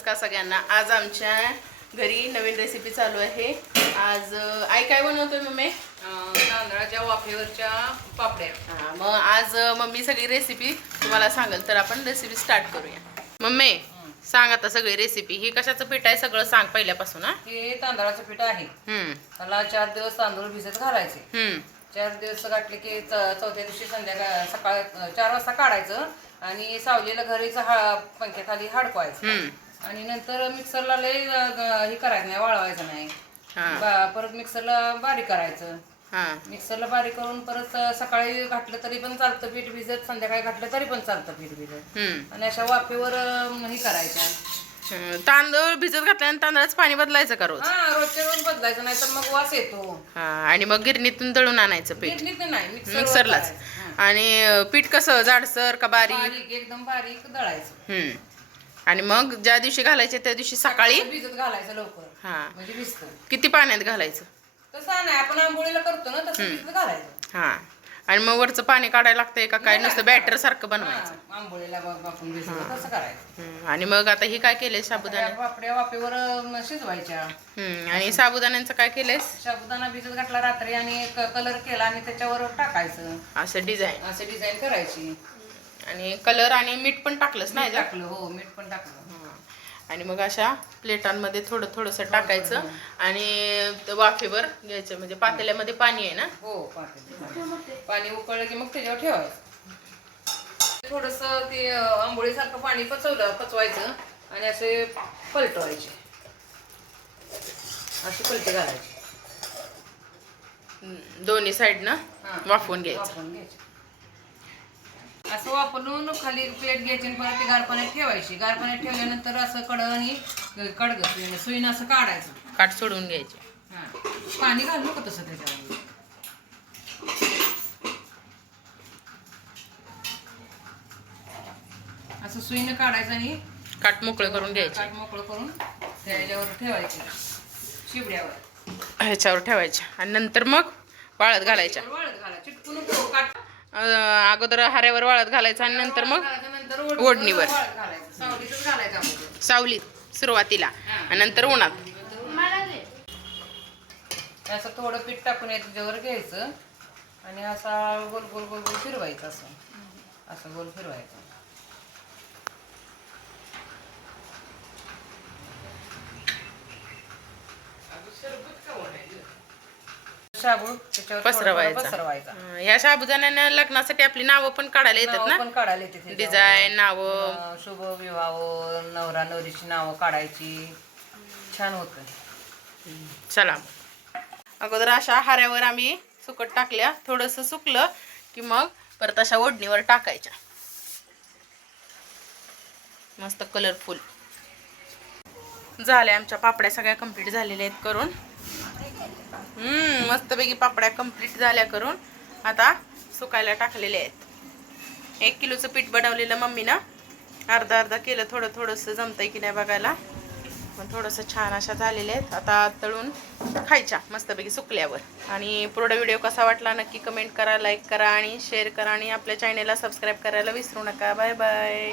नमस्कार सगळ्यांना। आज आमच्या घरी नवीन रेसिपी चालू आहे। आज आई काय बनवतोय मम्मी? तांदळाच्या वाफेवरच्या पापड्या। मग आज मम्मी सगळी रेसिपी तुम्हाला सांगेल, तर आपण रेसिपी स्टार्ट करूया। मम्मी सांग आता सगळी रेसिपी। ही कशाचं पीठ आहे सगळं सांग पहिल्यापासून। हे तांदळाचं पीठ आहे। त्याला 4 दिवस तांदूळ भिजत घालायचे। 4 दिवस घातले की चौथ्या दिवशी संध्याकाळ सकाळ 4 वाजता काढायचं आणि सावलीला घरीचं पंख्याखाली हडकवायचं आणि नंतर मिक्सरला लय हे करायचं नाही, वाळवायचं नाही। परत मिक्सरला बारीक करायचं। मिक्सरला बारीक करून परत सकाळी घातलं तरी पण चालतं पीठ भिजत, संध्याकाळी घातलं तरी पण चालतं पीठ भिजत। आणि अशा वाफेवर हे करायच्या। तांदूळ भिजत घातल्याने तांदळाचं पाणी बदलायचं का रोज? रोजच्या रोज बदलायचं, नाही तर मग वास येतो। आणि मग गिरणीतून दळून आणायचं पीठ? नाही, मिक्सरलाच। आणि पीठ कसं जाडसर का बारीक? एकदम बारीक दळायचं। आणि मग ज्या दिवशी घालायचे त्या दिवशी सकाळी भिजत घालायचं लवकर, म्हणजे भिजतं। किती पाण्यात घालायचं? तसं नाही, आपण आंबोळीला करतो ना तसं भिजत घालायचं। आणि मग वरचं पाणी काढायला लागतंय का काय? नुसतं बॅटर सारखं बनवायचं? आंबोळीला आपण भिजवतो तसं करायचं। आणि मग आता हे काय केलंय? साबुदाणा पापड्या वाफेवर शिजवायच्या। आणि साबुदाण्यांचं काय केलंय? साबुदाणा भिजत घातला रात्री आणि कलर केला आणि त्याच्यावर टाकायचं। असं डिझाईन करायची। आणि कलर आणि मीठ पण टाकलंच नाही? टाकलं, हो, मीठ पण टाकलं। आणि मग अशा प्लेटांमध्ये थोडंसं टाकायचं आणि वाफेवर घ्यायचं। म्हणजे पातेल्यामध्ये पाणी आहे ना? हो, पाणी उकळलं की मग त्याच्यावर ठेवायचं। थोडंसं ते आंबोळीसारखं पाणी पचवायचं आणि असे पलटवायचे, अशी पलटी घालायची। दोन्ही साईडनं वाफवून घ्यायचं। असं वापरून खाली प्लेट घ्यायची आणि परत ती गार पाण्यात ठेवायची। गार पाण्यात ठेवल्यानंतर असं कडग सुईनं असं काढायचं, काठ सोडून घ्यायचे। पाणी घालू नको तसं त्याच्यावर। असं सुईनं काढायचं आणि काठ मोकळं करून घ्यायचे। काठ मोकळं करून त्याच्यावर ठेवायचे, शिबड्यावर ह्याच्यावर ठेवायचे। आणि नंतर मग वाळत घालायच्या। चिटकून नको, काठ अगोदर हाऱ्यावर वाळत घालायचं आणि नंतर मग ओढणीवर सावलीत सुरुवातीला आणि नंतर उन्हात। असं थोडं पीठ टाकून याच्यावर घ्यायचं आणि असा गोल गोल गोल गोल फिरवायचं। असं गोल फिरवायचं। शाबू त्याच्यावर पसरवायचा। या साबुदाण्यानं लग्नासाठी आपली नावं पण काढायला येतात ना? पण काढायला येते, डिझाईन, नावं, शुभ विवाह, नवरा नवरीची नावं काढायची, छान होतं। चला, अगोदर अशा हाऱ्यावर आम्ही सुकट टाकल्या, थोडंसं सुकलं की मग परत अशा ओढणीवर टाकायच्या। मस्त कलरफुल झाल्या आमच्या पापड्या, सगळ्या कंप्लीट झालेल्या आहेत करून। मस्तपैकी पापड्या कंप्लीट झाल्या करून आता सुकायला टाकलेल्या आहेत। 1 किलोचं पीठ बनवलेलं मम्मीनं, अर्धा केलं, थोडंसं जमतंय की नाही बघायला। पण थोडंसं छान अशा झालेल्या आहेत। आता तळून खायच्या मस्तपैकी सुकल्यावर। आणि पुढे व्हिडिओ कसा वाटला नक्की कमेंट करा, लाईक करा आणि शेअर करा आणि आपल्या चॅनेलला सबस्क्राईब करायला विसरू नका। Bye bye.